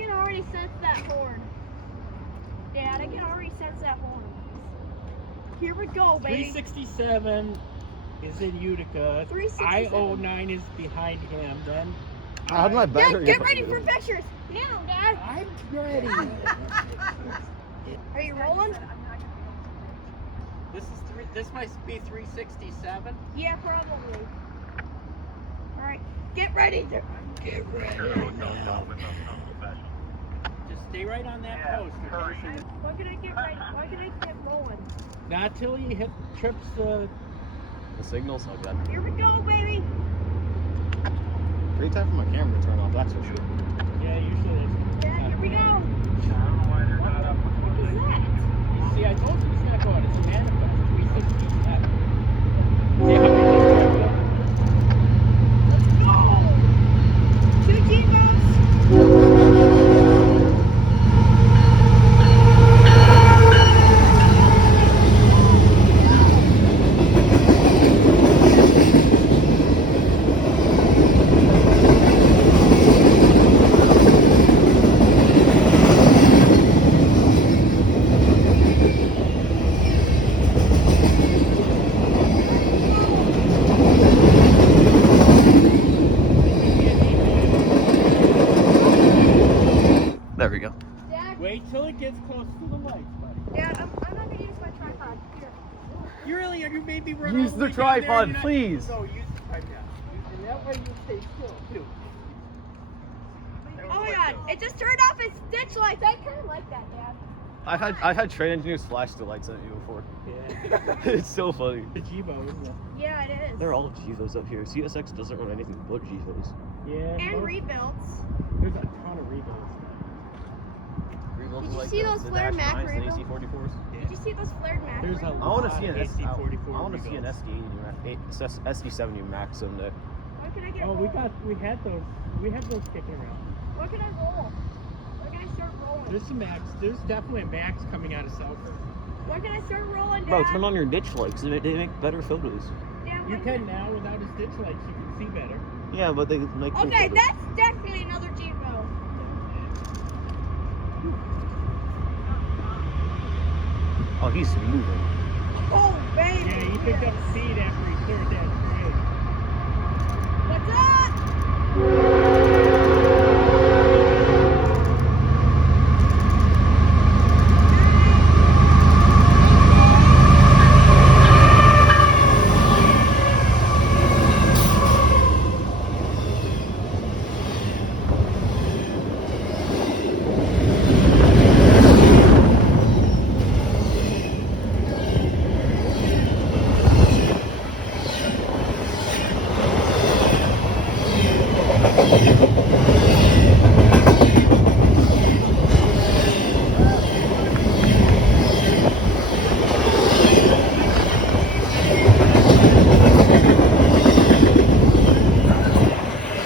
can already sense that horn. Dad, I can already sense that horn. Here we go, baby. 367 is in Utica. I-09 is behind him. Then How'd my battery Dad, get ready for pictures. Now, Dad. I'm ready. Are you rolling? This might be 367. Yeah, probably. All right, get ready. Get ready. Just stay right on that post. Okay? Why can I get ready? Why can I get rolling? Not till you hit trips the signals like that. Here we go, baby. Great time for my camera to turn off, that's for sure. Yeah, usually it's. Yeah, here we go. What is that? See, I told you it's not going. It's a manifest. 367. See how we just drove up? Let's go. 2 G-boats. There we go. Dad, Wait till it gets close to the lights, buddy. Dad, I'm not gonna use my tripod. Here. You really are. You made me run. Use all the way down there, tripod, you're not- please. No, use the tripod. And that way you stay still too. Oh my God! It just turned off its ditch lights. I kind of like that, Dad. I've had train engineers flash the lights at you before. Yeah. It's so funny. The Jibo, isn't it? Yeah, it is. They're all Givos up here. CSX doesn't run anything but Givos. Yeah. And most- rebuilds. There's a ton of rebuilds. Did you see those flared Mac rebuilds? AC-44s? Did you see those flared Mac There's a rebuilds? I want to lot see of an AC-44 I want to see an SD70 Max someday. Why can I get Oh, roll? we had those kicking around. Why can I roll? Why can I start rolling? There's some Max. There's definitely a Max coming out of Selkirk. Why can I start rolling, Dad? Bro, turn on your ditch lights. They make better photos. Dad, You why can now without his ditch lights. You can see better. Yeah, but they make cool Okay, photos. that's definitely another G-boat. Oh, he's moving. Oh, baby. Yeah, he picked up speed after he cleared that grade. What's up?